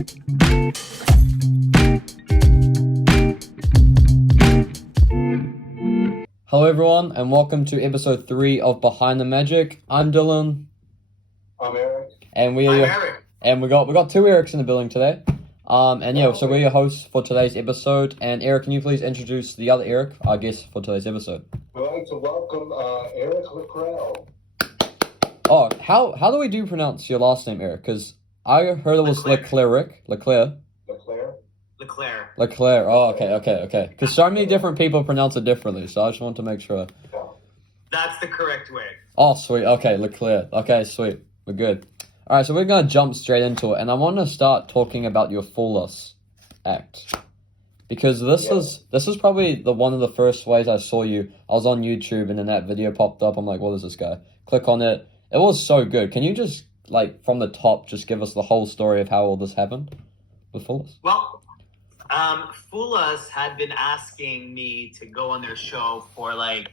Hello everyone, and welcome to episode 3 of Behind the Magic. I'm Dylan. I'm Eric. And we got two Erics in the building today. So we're your hosts for today's episode. And Eric, can you please introduce the other Eric, our guest for today's episode? We'd like to welcome Eric Leclerc. Oh, how do we pronounce your last name, Eric? Because I heard it was Leclerc. Leclerc. Oh, okay. Because so many different people pronounce it differently, so I just want to make sure. That's the correct way. Oh, sweet. Okay, Leclerc. Okay, sweet. We're good. All right, so we're going to jump straight into it, and I want to start talking about your Fool Us act. Because this is probably one of the first ways I saw you. I was on YouTube, and then that video popped up. I'm like, what is this guy? Click on it. It was so good. Can you just, from the top, just give us the whole story of how all this happened with Fool Us? Well, Fool Us had been asking me to go on their show for 5-6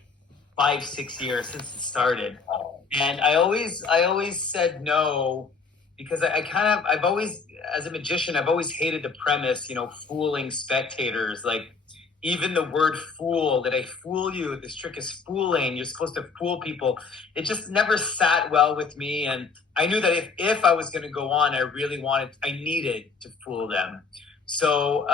years since it started, and I always said no because I've always, as a magician, I've always hated the premise, fooling spectators. Even the word fool, did I fool you? This trick is fooling. You're supposed to fool people. It just never sat well with me, and I knew that if I was going to go on, I needed to fool them. So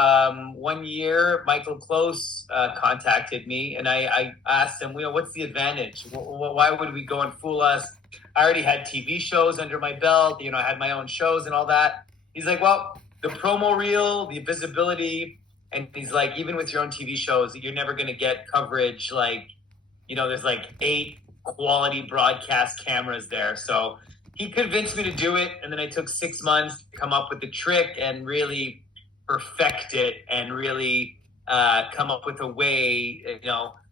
one year, Michael Close contacted me, and I asked him, what's the advantage? Why would we go and Fool Us? I already had TV shows under my belt. I had my own shows and all that. He's like, well, the promo reel, the visibility, and he's like, even with your own TV shows, you're never going to get coverage. There's 8 quality broadcast cameras there. So he convinced me to do it, and then I took 6 months to come up with the trick and really perfect it and really come up with a way.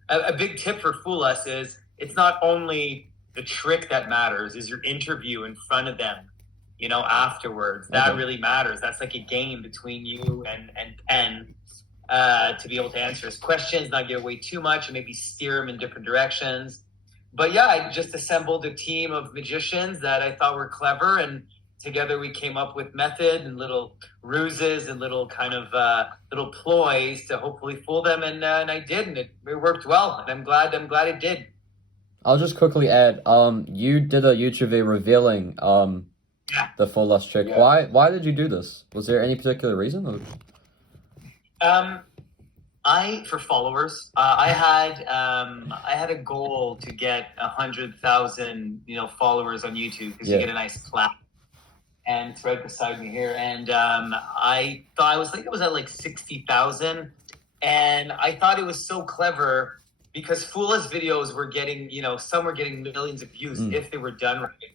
A big tip for Fool Us is it's not only the trick that matters, is your interview in front of them, afterwards. That really matters. That's like a game between you and Penn to be able to answer his questions, not give away too much, and maybe steer him in different directions. But yeah, I just assembled a team of magicians that I thought were clever, and together we came up with method and little ruses and little kind of little ploys to hopefully fool them, and I did, and it worked well, and I'm glad it did. I'll just quickly add, you did a YouTube video revealing the Fool Us trick. Yeah. Why did you do this? Was there any particular reason? Or? For followers, I had a goal to get 100,000 followers on YouTube, because you get a nice clap. And it's right beside me here. And I thought it was at 60,000. And I thought it was so clever because Fool Us videos were getting, some were getting millions of views if they were done right.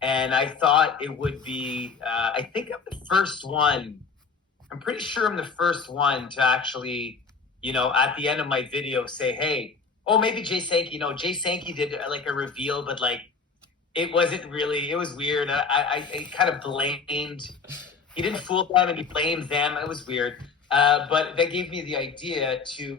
And I thought it would be, I think I'm the first one. I'm pretty sure I'm the first one to actually, at the end of my video say, hey, maybe Jay Sankey. Jay Sankey did a reveal, but it wasn't really, it was weird. I kind of blamed, he didn't fool them and he blamed them. It was weird. But that gave me the idea to,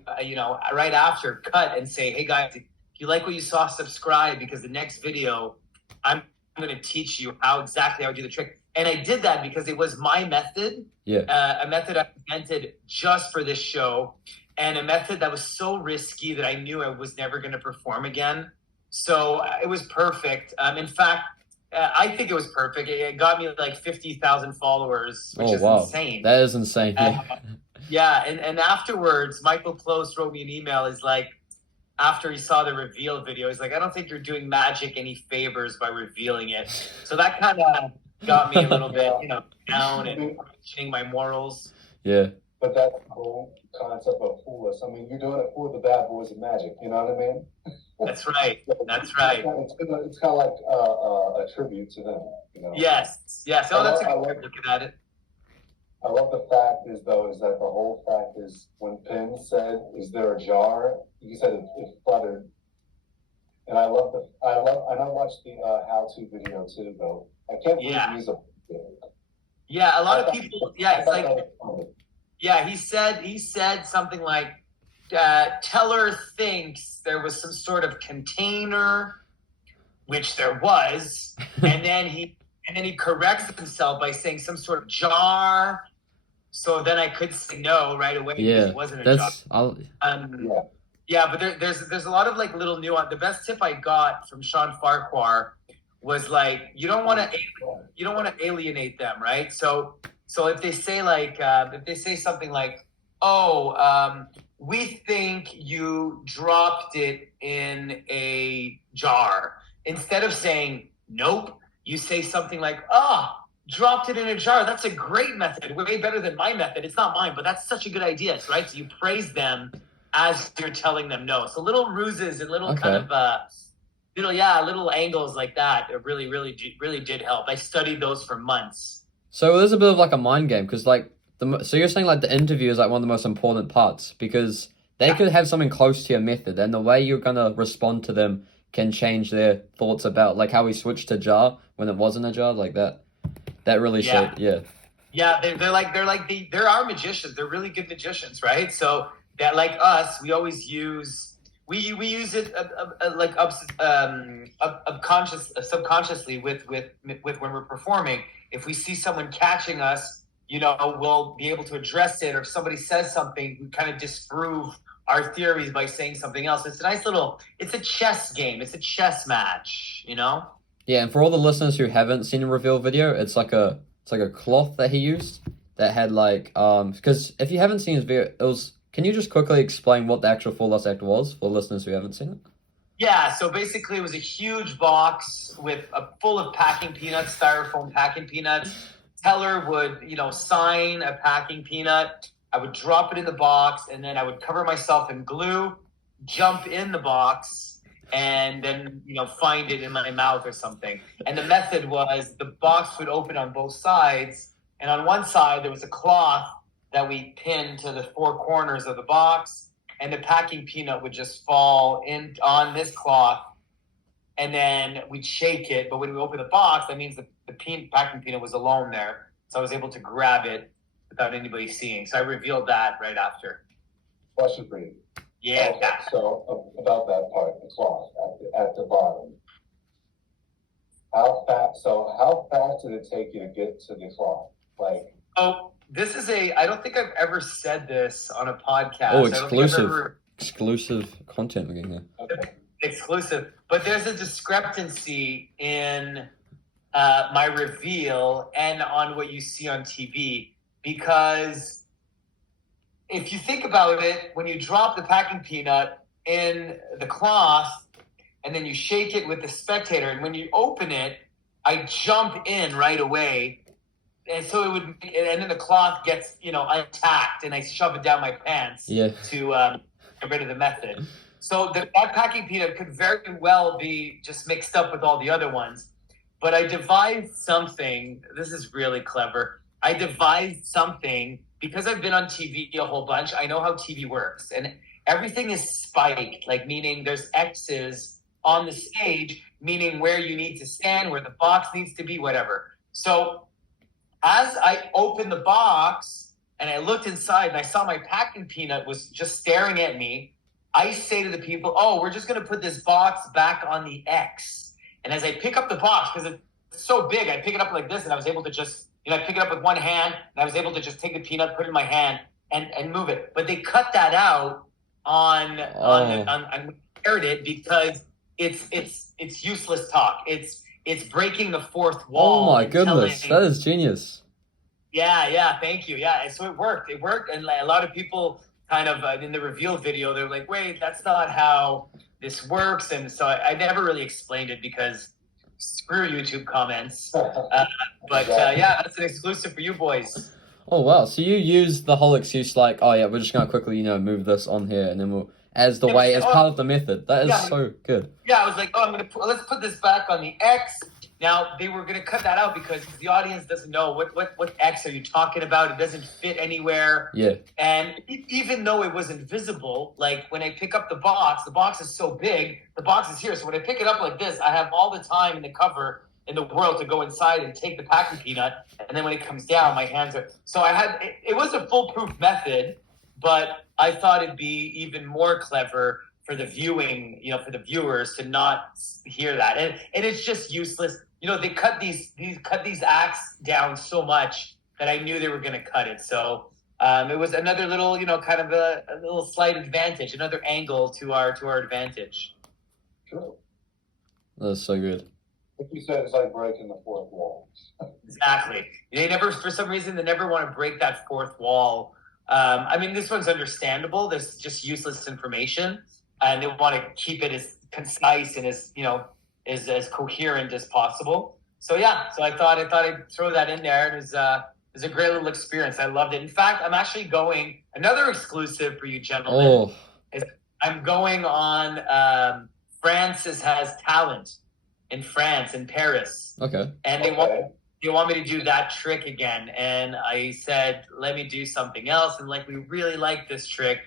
right after cut and say, hey guys, if you like what you saw, subscribe, because the next video, I'm going to teach you how exactly I would do the trick. And I did that because it was my method, a method I invented just for this show, and a method that was so risky that I knew I was never going to perform again. So it was perfect. In fact, I think it was perfect. It got me 50,000 followers, which is insane. That is insane. And afterwards, Michael Close wrote me an email. He's like, after he saw the reveal video, he's like, I don't think you're doing magic any favors by revealing it. So that kind of got me a little bit, down and questioning my morals. Yeah. But that's the whole concept of Fool Us. I mean, you're doing it for the bad boys of magic. You know what I mean? That's right. That's right. It's kind of like a tribute to them. Yes. Oh, that's a good way of looking at it. I love the fact is that the whole fact is when Penn said, "Is there a jar?" He said it fluttered, and I watched the how-to video too. Though I can't believe he's a. Yeah, a lot of people. Yeah, it's like. Yeah, he said something like, Teller thinks there was some sort of container, which there was, and then he and then he corrects himself by saying some sort of jar. So then I could say no right away because Yeah, it wasn't a jar. Yeah. Yeah, but there's a lot of like little nuance. The best tip I got from Sean Farquhar was like you don't want to alienate them, right? So if they say like if they say something like, oh, we think you dropped it in a jar, instead of saying nope, you say something like, oh, dropped it in a jar. That's a great method, way better than my method. It's not mine, but that's such a good idea, right? So you praise them as you're telling them no. So little ruses and little kind of little angles like that really did help. I studied those for months. So there's a bit of like a mind game because like so you're saying like the interview is like one of the most important parts because they could have something close to your method and the way you're gonna respond to them can change their thoughts about like how we switched to jar when it wasn't a jar like that. That really Yeah. Yeah, They're our magicians. They're really good magicians, right? So that like us, we always use we use it like subconsciously with when we're performing. If we see someone catching us, we'll be able to address it. Or if somebody says something, we kind of disprove our theories by saying something else. It's a nice it's a chess game. It's a chess match, Yeah, and for all the listeners who haven't seen a reveal video, it's like a cloth that he used that had like because if you haven't seen his video, it was. Can you just quickly explain what the actual Full Loss Act was for listeners who haven't seen it? Yeah, so basically it was a huge box with full of packing peanuts, styrofoam packing peanuts. Teller would, sign a packing peanut. I would drop it in the box, and then I would cover myself in glue, jump in the box, and then, find it in my mouth or something. And the method was the box would open on both sides, and on one side there was a cloth that we pinned to the four corners of the box, and the packing peanut would just fall in on this cloth, and then we'd shake it. But when we open the box, that means the packing peanut was alone there. So I was able to grab it without anybody seeing. So I revealed that right after. Question for you. Yeah. Okay, so about that part, the cloth at the bottom. How fast did it take you to get to the cloth? Like, this is I don't think I've ever said this on a podcast. Oh, exclusive content we're getting there. Okay. Exclusive. But there's a discrepancy in my reveal and on what you see on TV. Because if you think about it, when you drop the packing peanut in the cloth and then you shake it with the spectator, and when you open it, I jump in right away. And so and then the cloth gets, intact, and I shove it down my pants to get rid of the method. So that packing peanut could very well be just mixed up with all the other ones. But I devised something. This is really clever. I devised something because I've been on TV a whole bunch. I know how TV works, and everything is spiked, like meaning there's X's on the stage, meaning where you need to stand, where the box needs to be, whatever. So as I opened the box and I looked inside and I saw my packing peanut was just staring at me, I say to the people, oh, we're just going to put this box back on the X. And as I pick up the box, because it's so big, I pick it up like this, and I was able to just, I pick it up with one hand, and I was able to just take the peanut, put it in my hand, and move it. But they cut that out on aired it because it's useless talk. It's breaking the fourth wall. Oh my goodness, that is genius. Yeah, thank you. Yeah, so it worked, and a lot of people kind of in the reveal video, they're like, wait, that's not how this works. And so I never really explained it because screw YouTube comments. But that's an exclusive for you boys. Oh wow, so you use the whole excuse like, oh yeah, we're just gonna quickly, move this on here, and then we'll as part of the method. That is so good. Yeah, I was like, let's put this back on the X. Now they were gonna cut that out because the audience doesn't know what X are you talking about. It doesn't fit anywhere. Yeah. And even though it was invisible, like when I pick up the box is so big, the box is here. So when I pick it up like this, I have all the time in the cover in the world to go inside and take the packing peanut. And then when it comes down, my hands are. So it was a foolproof method, but I thought it'd be even more clever for the viewers to not hear that. And it's just useless. they cut these acts down so much that I knew they were going to cut it. So it was another little, kind of a little slight advantage, another angle to our advantage. True. That's so good. Like you said, it's like breaking the fourth wall. Exactly. They never, for some reason, they never want to break that fourth wall. I mean, this one's understandable. There's just useless information, and they want to keep it as concise and as coherent as possible. So yeah, so I thought I'd throw that in there. It was a great little experience. I loved it. In fact, I'm actually going another exclusive for you gentlemen. Oh, Is I'm going on Francis Has Talent in France, in Paris. okay. And they want me to do that trick again. And I said, let me do something else. And we really like this trick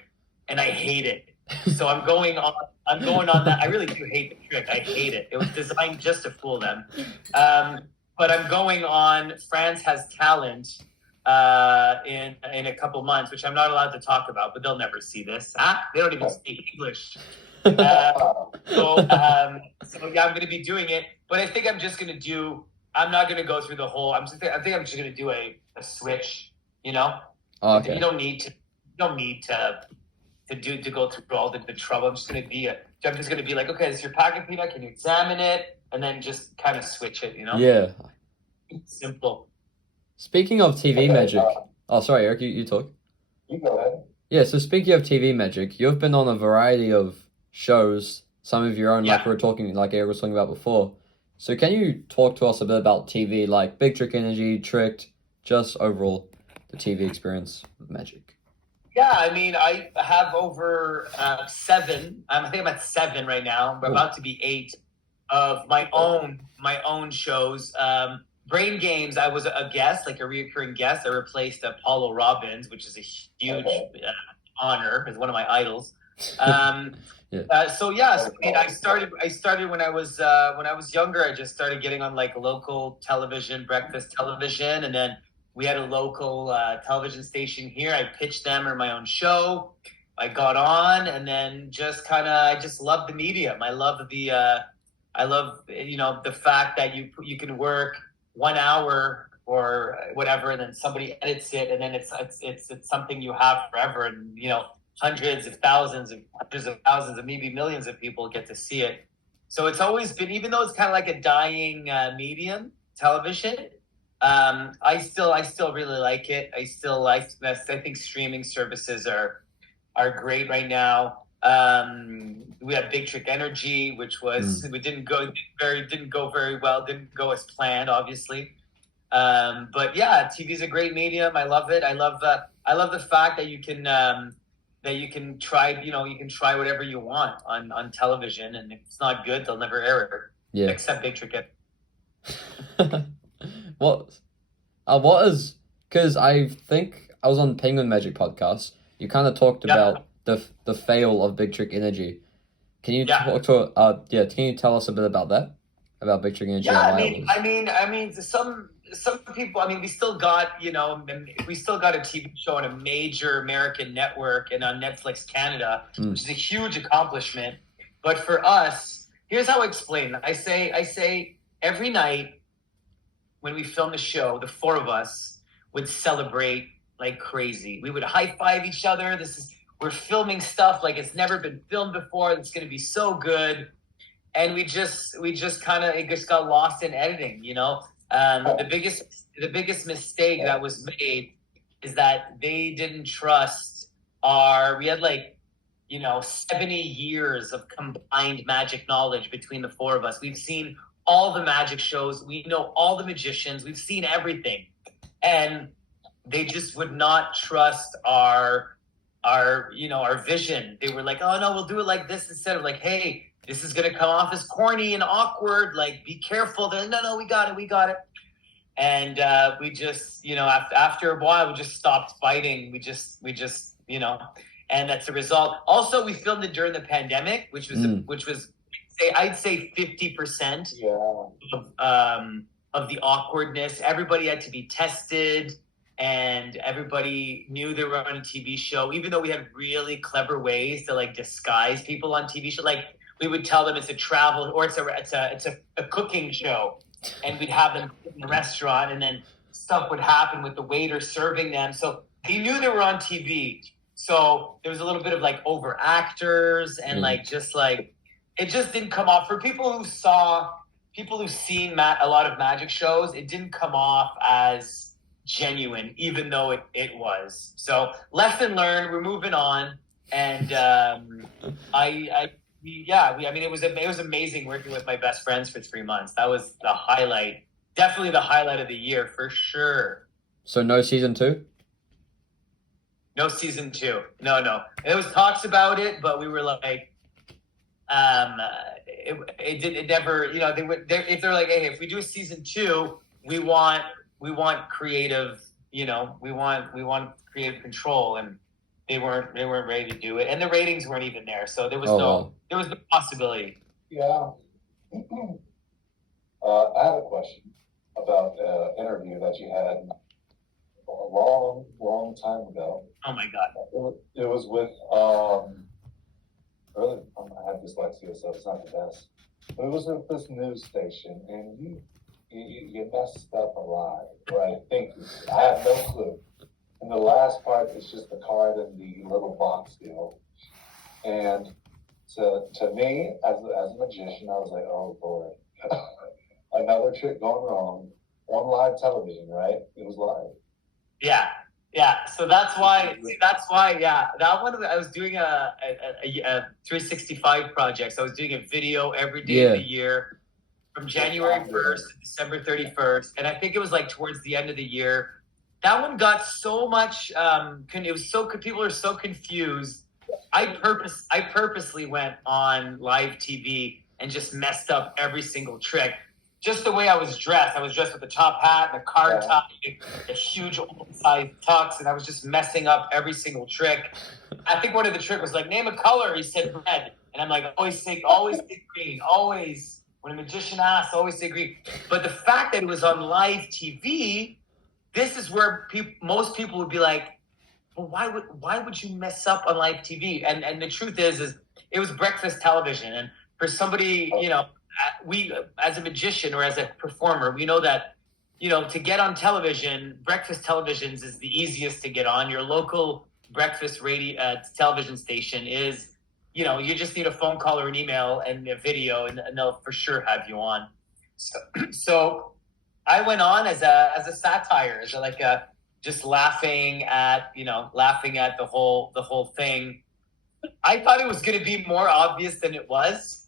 and I hate it. So I'm going on that. I really do hate the trick. I hate it. It was designed just to fool them. But I'm going on France Has Talent in a couple months, which I'm not allowed to talk about, but they'll never see this. They don't even speak English. So yeah, I'm going to be doing it, but I think I'm just going to do. I'm not going to go through the whole. I think I'm just going to do a switch. Oh, okay. You don't need to. Go through all the trouble. I'm just going to be like, okay, this is your packet peanut. Can you examine it? And then just kind of switch it. Yeah. Simple. Speaking of TV magic. Oh, sorry, Eric. You talk. You go ahead. Yeah. So speaking of TV magic, you've been on a variety of shows, some of your own, like Eric was talking about before. So can you talk to us a bit about TV, like Big Trick Energy, Tricked, just overall the TV experience with magic? Yeah, I mean, I have over 7. I think I'm at 7 right now. I'm about to be 8 of my own shows. Brain Games, I was a guest, like a reoccurring guest. I replaced Apollo Robbins, which is a huge honor, as one of my idols. So I started when I was younger. I just started getting on local television, breakfast television, and then we had a local television station here. I pitched them or my own show. I got on, and then I just love the medium. I love the fact that you can work 1 hour or whatever, and then somebody edits it, and then it's something you have forever, and hundreds of thousands, and maybe millions of people get to see it. So it's always been, even though it's kind of like a dying medium, television, I still really like it. I think streaming services are great right now. We have Big Trick Energy, which was we didn't go very well, didn't go as planned, obviously. But yeah, TV is a great medium. I love it. I love the fact that you can try whatever you want on television, and if it's not good, they'll never air it. Yeah. Except Big Trick. What is, because I think I was on Penguin Magic podcast. You kind of talked about the fail of Big Trick Energy. Can you can you tell us a bit about that? About Big Trick Energy? Yeah, I mean, some people. I mean, we still got a TV show on a major American network and on Netflix Canada, which is a huge accomplishment. But for us, here's how I explain. I say every night when we filmed the show, the 4 of us would celebrate like crazy. We would high five each other. We're filming stuff like it's never been filmed before. It's going to be so good. And we just got lost in editing, The biggest mistake that was made is that they didn't trust we had 70 years of combined magic knowledge between the 4 of us. We've seen all the magic shows. We know all the magicians. We've seen everything. And they just would not trust our vision. They were like, oh no, we'll do it like this instead of like, hey, this is going to come off as corny and awkward. Like, be careful. They're like, no, we got it. And we just, after a while, we just stopped fighting. We just, and that's the result. Also, we filmed it during the pandemic, which was I'd say 50% of the awkwardness. Everybody had to be tested, and everybody knew they were on a TV show, even though we had really clever ways to disguise people on TV show. Like, we would tell them it's a travel or it's a cooking show. and we'd have them in the restaurant, and then stuff would happen with the waiter serving them. So they knew they were on TV. So there was a little bit of like over actors and like it just didn't come off for people who've seen a lot of magic shows. It didn't come off as genuine, even though it was. So lesson learned. We're moving on, and it was amazing working with my best friends for 3 months. That was the highlight, definitely the highlight of the year for sure. So no season 2? No season 2. No. There was talks about it, but we were like, it never. If they're like, hey, if we do a season 2, we want creative. We want creative control, and they weren't ready to do it, and the ratings weren't even there, so there was no possibility. Yeah. I have a question about the interview that you had a long time ago. Oh my God. It was with really, I have dyslexia, so it's not the best. But it was with this news station, and you messed up a lot, right? Thank you. I have no clue. And the last part is just the card and the little box deal. And to me, as a magician, I was like, oh boy, another trick going wrong on live television, right? It was live. Yeah. So that's why. Yeah, that one I was doing a 365 project. So I was doing a video every day of the year from January 1st to December 31st, and I think it was like towards the end of the year. That one got so much. People are so confused. I purposely went on live TV and just messed up every single trick. Just the way I was dressed. I was dressed with a top hat and a card tie, a huge oversized tux, and I was just messing up every single trick. I think one of the trick was like, name a color. He said red, and I'm like, always say green. Always, when a magician asks, always say green. But the fact that it was on live TV, this is where most people would be like, well, why would you mess up on live TV? And the truth is it was breakfast television, and for somebody, we as a magician or as a performer, we know that, to get on television, breakfast televisions is the easiest to get on. Your local breakfast radio television station is, you just need a phone call or an email and a video, and they'll for sure have you on. So I went on as a satire, just laughing at the whole thing. I thought it was going to be more obvious than it was.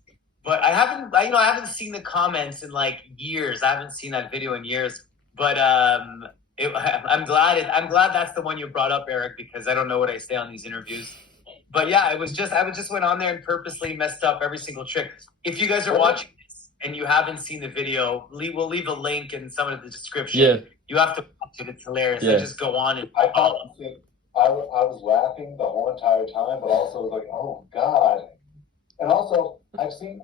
But I haven't seen the comments in like years. I haven't seen that video in years. But I'm glad that's the one you brought up, Eric, because I don't know what I say on these interviews. But yeah, I just went on there and purposely messed up every single trick. If you guys are watching this and you haven't seen the video, we'll leave a link in some of the description. Yeah. You have to watch it. It's hilarious. Yeah. I just go on and I was laughing the whole entire time, but also like, oh God. And also, I've seen.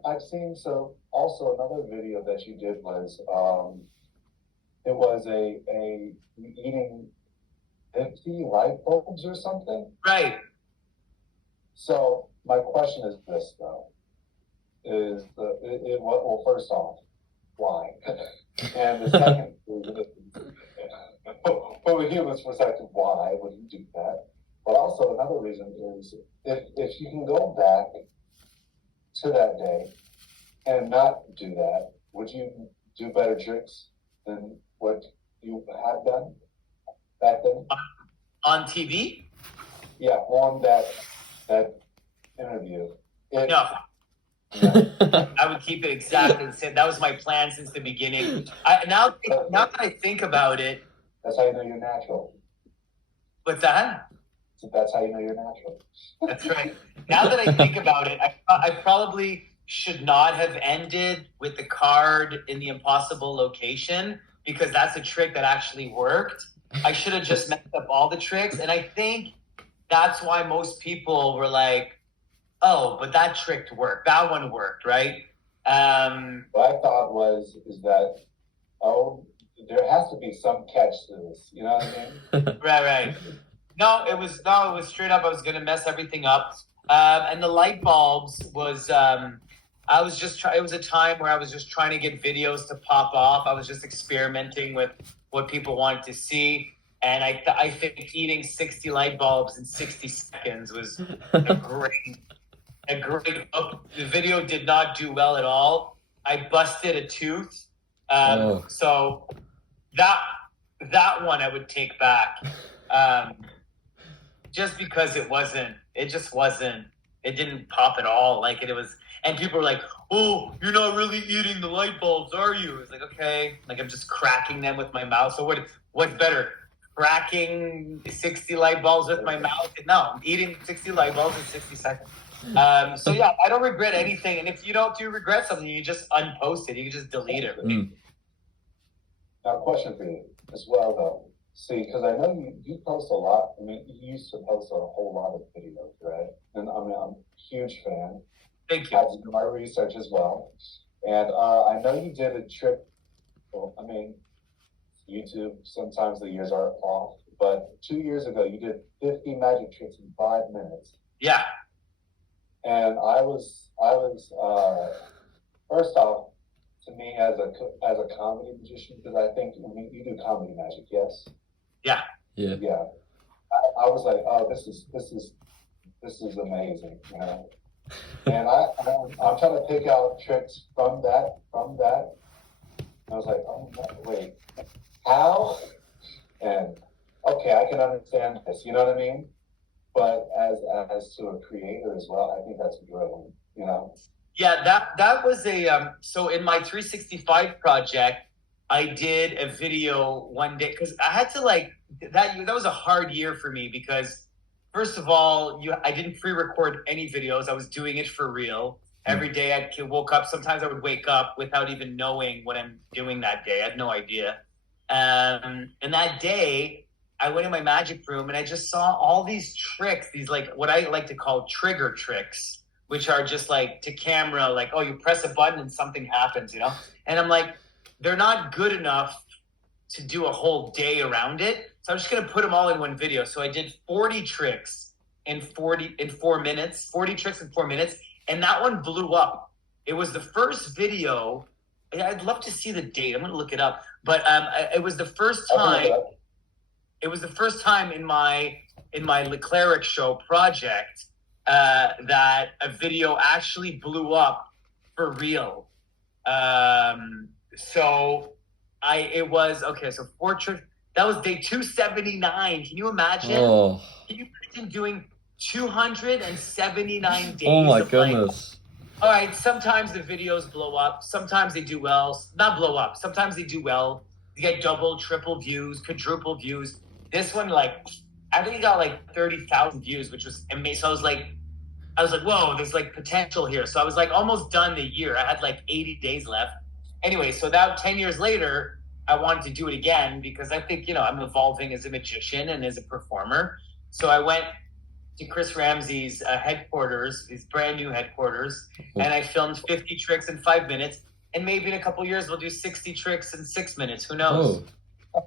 So also another video that you did was, it was a eating 50 light bulbs or something. Right. So my question is this though: well, first off, why? And the second, from a human's perspective, why would you do that? But also another reason is if you can go back to that day and not do that, would you do better tricks than what you had done back then? On TV? Yeah, on that interview. No. I would keep it exactly the same. That was my plan since the beginning. Now that I think about it. That's how you know you're natural. What's that? That's how you know you're natural. That's right. Now that I think about it, I probably should not have ended with the card in the impossible location, because that's a trick that actually worked. I should have just messed up all the tricks. And I think that's why most people were like, oh, but that trick worked. That one worked, right? What I thought is that, there has to be some catch to this. You know what I mean? Right. No, it was straight up. I was going to mess everything up. And the light bulbs was, I was just trying. It was a time where I was just trying to get videos to pop off. I was just experimenting with what people wanted to see, and I think eating 60 light bulbs in 60 seconds was a great. The video did not do well at all. I busted a tooth, Oh. so that one I would take back, just because it just wasn't. It didn't pop at all. Like it was. And people were like, "Oh, you're not really eating the light bulbs, are you?" It's like, okay, like I'm just cracking them with my mouth. So what's better, cracking 60 light bulbs with my mouth? No, I'm eating 60 light bulbs in 60 seconds. So yeah, I don't regret anything. And if you do regret something, you just unpost it. You can just delete it. Right? Now, question for you as well, though. See, because I know you post a lot. I mean, you used to post a whole lot of videos, right? And I mean, I'm a huge fan. Thank you. I had to do my research as well. And I know you did a trip. Well, I mean, YouTube, sometimes the years are off. But 2 years ago, you did 50 magic tricks in 5 minutes. Yeah. And I was first off, to me as a comedy magician, because I think you do comedy magic, yes? Yeah. Yeah. Yeah. I was like, oh, this is amazing, you know. And I'm trying to pick out tricks from that. I was like, oh no, wait, how? And okay, I can understand this, you know what I mean? But as to a creator as well, I think that's brilliant, you know. Yeah, that was a so in my 365 project, I did a video one day because I had to that was a hard year for me because first of all, I didn't pre-record any videos. I was doing it for real. Every day I woke up. Sometimes I would wake up without even knowing what I'm doing that day. I had no idea. And that day, I went in my magic room and I just saw all these tricks, these like what I like to call trigger tricks, which are just like to camera, like, oh, you press a button and something happens, you know? And I'm like, they're not good enough to do a whole day around it. So I'm just going to put them all in one video. So I did 40 tricks in 4 minutes, 40 tricks in 4 minutes. And that one blew up. It was the first video. I'd love to see the date. I'm going to look it up. But it was the first time. It was the first time in my Leclerc show project that a video actually blew up for real. So four tricks. That was day 279. Can you imagine? Oh. Can you imagine doing 279 days? Oh my goodness. All right, sometimes the videos blow up. Sometimes they do well. Not blow up. Sometimes they do well. You get double, triple views, quadruple views. This one, I think it got 30,000 views, which was amazing. So I was like, whoa, there's potential here. So I was almost done the year. I had 80 days left. Anyway, so now 10 years later, I wanted to do it again because I think, I'm evolving as a magician and as a performer. So I went to Chris Ramsey's headquarters, his brand new headquarters, and I filmed 50 tricks in 5 minutes. And maybe in a couple of years, we'll do 60 tricks in 6 minutes. Who knows? Oh.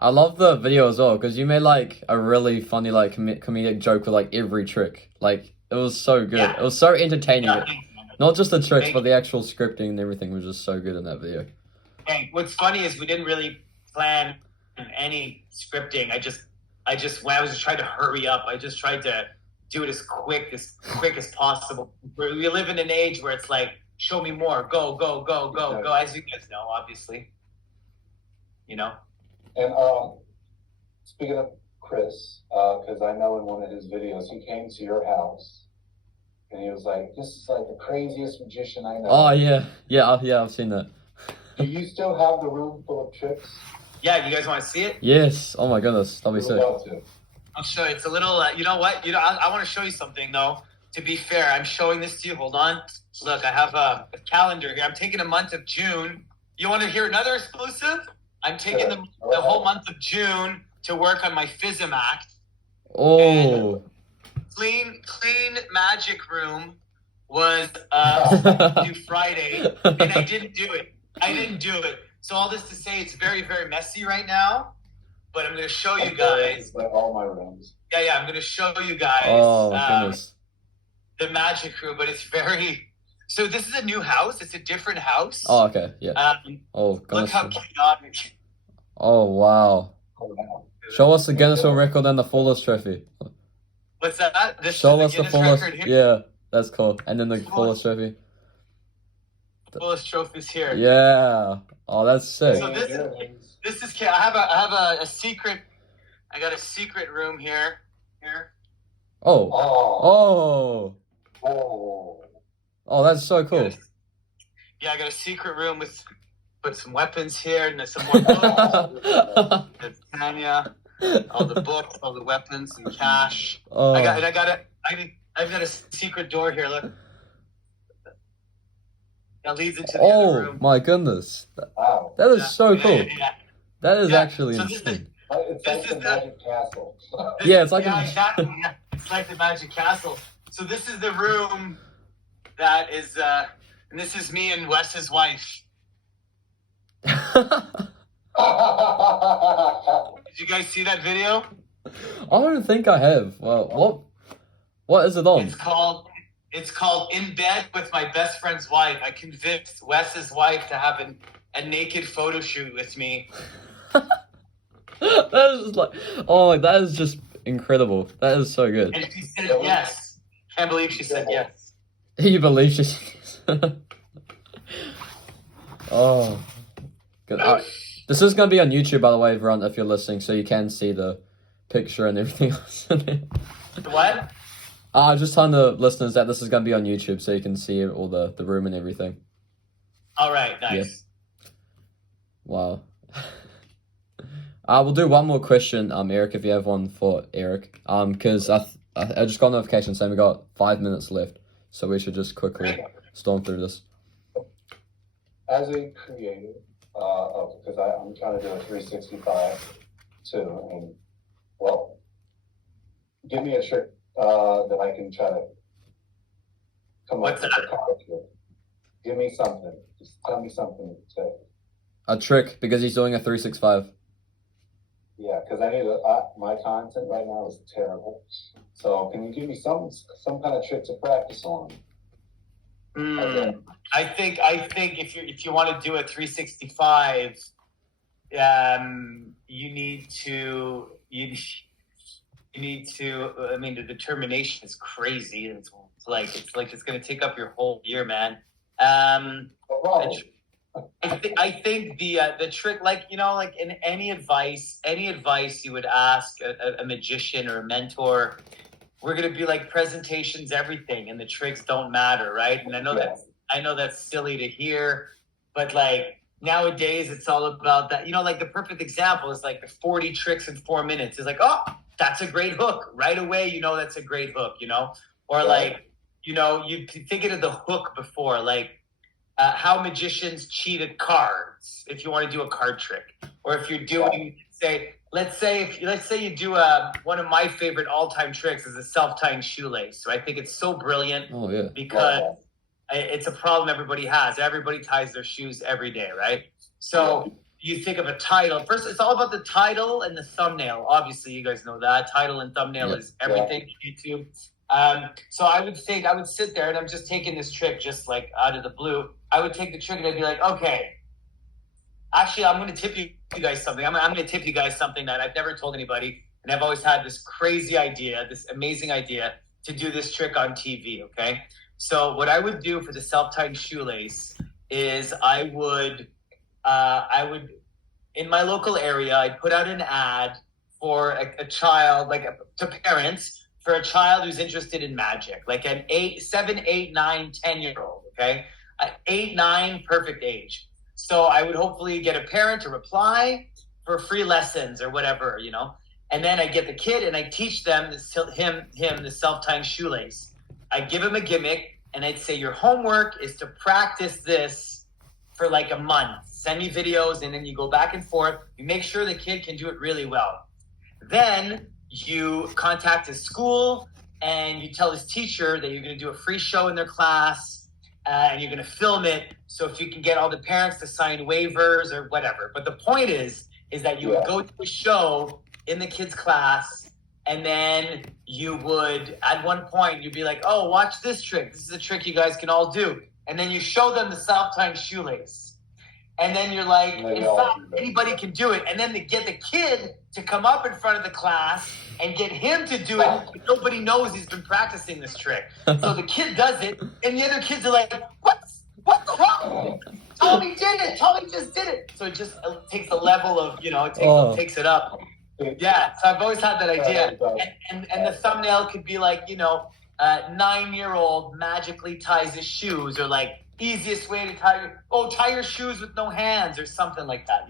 I love the video as well because you made a really funny comedic joke with every trick. It was so good. Yeah. It was so entertaining. Yeah. Not just the tricks, but the actual scripting and everything was just so good in that video. And what's funny is we didn't really plan any scripting. I just when I was just trying to hurry up, I just tried to do it as quick as possible. We live in an age where it's show me more, go, as you guys know, obviously. And speaking of Chris, because I know in one of his videos, he came to your house and he was like, this is the craziest magician I know. Oh, yeah, I've seen that. Do you still have the room full of tricks? Yeah, you guys want to see it? Yes. Oh my goodness, that'll be sick. I'll show you. It's a little, you know what? I want to show you something though. To be fair, I'm showing this to you. Hold on. Look, I have a calendar here. I'm taking a month of June. You want to hear another exclusive? I'm taking the whole month of June to work on my FISM act. Oh. And clean magic room was due Friday, and I didn't do it. So all this to say, it's very, very messy right now. But I'm going to show you guys. Like all my rooms. Yeah. I'm going to show you guys. Oh, goodness. The magic room, but it's very. So this is a new house. It's a different house. Oh, okay, yeah. Oh, Look how Guinness. chaotic. Oh, wow. Oh, wow. Show us the Guinness World Record and the fullest trophy. What's that? This Show is us the Guinness fullest. record here. Yeah, that's cool. And then the fullest trophy. Fullest trophies here. Yeah. Oh, that's sick. So this is. I have a secret. I got a secret room here. Here. Oh. Oh. Oh. Oh. Oh, that's so cool. Yeah, I got a secret room with put some weapons here and there's some more books. There's Tanya, all the books, all the weapons, and cash. Oh. I've got a secret door here. Look, that leads into the other room. My goodness. Wow. That is so cool. Yeah. That is Yeah. actually So insane. It's like the Magic Castle. Yeah, it's like exactly. Yeah. It's like the Magic Castle. So this is the room that is, and this is me and Wes's wife. Did you guys see that video? I don't think I have. Well, what is it on? It's called In Bed with My Best Friend's Wife. I convinced Wes's wife to have a naked photo shoot with me. That is like, oh, that is just incredible. That is so good. And she said yes. Can't believe she said yes. You believe she? Oh, good. This is gonna be on YouTube, by the way, everyone, if you're listening, so you can see the picture and everything else. What? I was just telling the listeners that this is gonna be on YouTube, so you can see all the room and everything. All right, nice. Yeah. Wow. We'll do one more question, Eric, if you have one for Eric. Because I just got a notification saying we got 5 minutes left, so we should just quickly storm through this. As a creator, because I'm trying to do a 365 too, and well, give me a trick that I can try to come up with a card trick. Give me something. Just tell me something to say. A trick, because he's doing a 365. Yeah, because I need my content right now is terrible. So can you give me some kind of trick to practice on? Okay. I think if you want to do a 365, you need to. I mean, the determination is crazy. It's like it's going to take up your whole year, man. I think the trick, like in any advice you would ask a magician or a mentor, we're gonna be like, presentation's everything, and the tricks don't matter, right? And I know that's silly to hear, but like nowadays it's all about that. Like the perfect example is like the 40 tricks in 4 minutes. It's like, oh, that's a great hook right away. That's a great hook. Or like you thinking of the hook before, like. How magicians cheat at cards, if you want to do a card trick, or if you're doing, let's say you do one of my favorite all-time tricks is a self-tying shoelace. So I think it's so brilliant. Oh yeah. Because it's a problem everybody has. Everybody ties their shoes every day, right? So you think of a title. First, it's all about the title and the thumbnail. Obviously, you guys know that title and thumbnail is everything on YouTube. So I would sit there, and I'm just taking this trick just like out of the blue. I would take the trick and I'd be like, okay, actually, I'm going to tip you guys something. I'm going to tip you guys something that I've never told anybody. And I've always had this crazy idea, this amazing idea to do this trick on TV. Okay. So what I would do for the self-tying shoelace is I would, in my local area, I'd put out an ad for a child, like to parents, for a child who's interested in magic, like an 7, 8, 9, 10-year-old. Okay. 8, 9, perfect age. So I would hopefully get a parent to reply for free lessons or whatever, and then I get the kid and I teach them him the self-tying shoelace. I give him a gimmick and I'd say, your homework is to practice this for like a month. Send me videos, and then you go back and forth. You make sure the kid can do it really well. Then you contact his school and you tell his teacher that you're going to do a free show in their class. And you're going to film it, so if you can get all the parents to sign waivers or whatever. But the point is that you would go to a show in the kids' class, and then you would, at one point, you'd be like, oh, watch this trick. This is a trick you guys can all do. and then you show them the self-tying shoelace. And then you're like, in fact, anybody can do it. And then to get the kid to come up in front of the class and get him to do it, nobody knows he's been practicing this trick. So the kid does it, and the other kids are like, what's wrong? Tommy did it. Tommy just did it. So it just takes a level of, takes it up. Yeah, so I've always had that idea. And the thumbnail could be like, 9-year-old magically ties his shoes, or like, easiest way to tie your shoes with no hands, or something like that.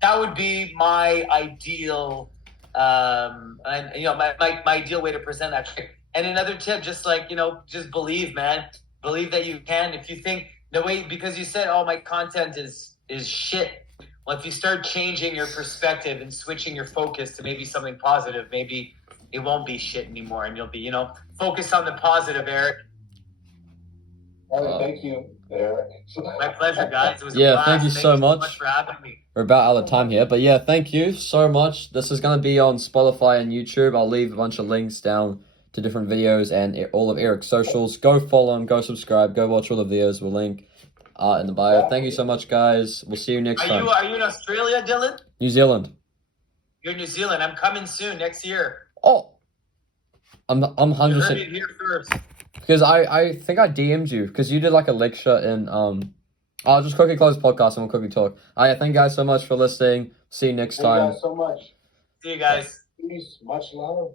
That would be my ideal, my ideal way to present that trick. And another tip, just believe, man. Believe that you can. If you think because you said, oh, my content is shit. Well, if you start changing your perspective and switching your focus to maybe something positive, maybe it won't be shit anymore, and you'll be, focus on the positive, Eric. All right, thank you, Eric. My pleasure, guys. It was a blast. Thank you so much for having me. We're about out of time here, but yeah, thank you so much. This is going to be on Spotify and YouTube. I'll leave a bunch of links down to different videos and all of Eric's socials. Go follow him, go subscribe, go watch all the videos. We'll link in the bio. Thank you so much, guys. We'll see you next time. Are you in Australia, Dylan? New Zealand. You're in New Zealand. I'm coming soon, next year. Oh, I'm 100%. You heard it here first. Because I think I DM'd you because you did like a lecture in I'll just quickly close the podcast and we'll quickly talk. Thank you guys so much for listening. See you next time. Thank you guys so much. See you guys. Peace. Much love.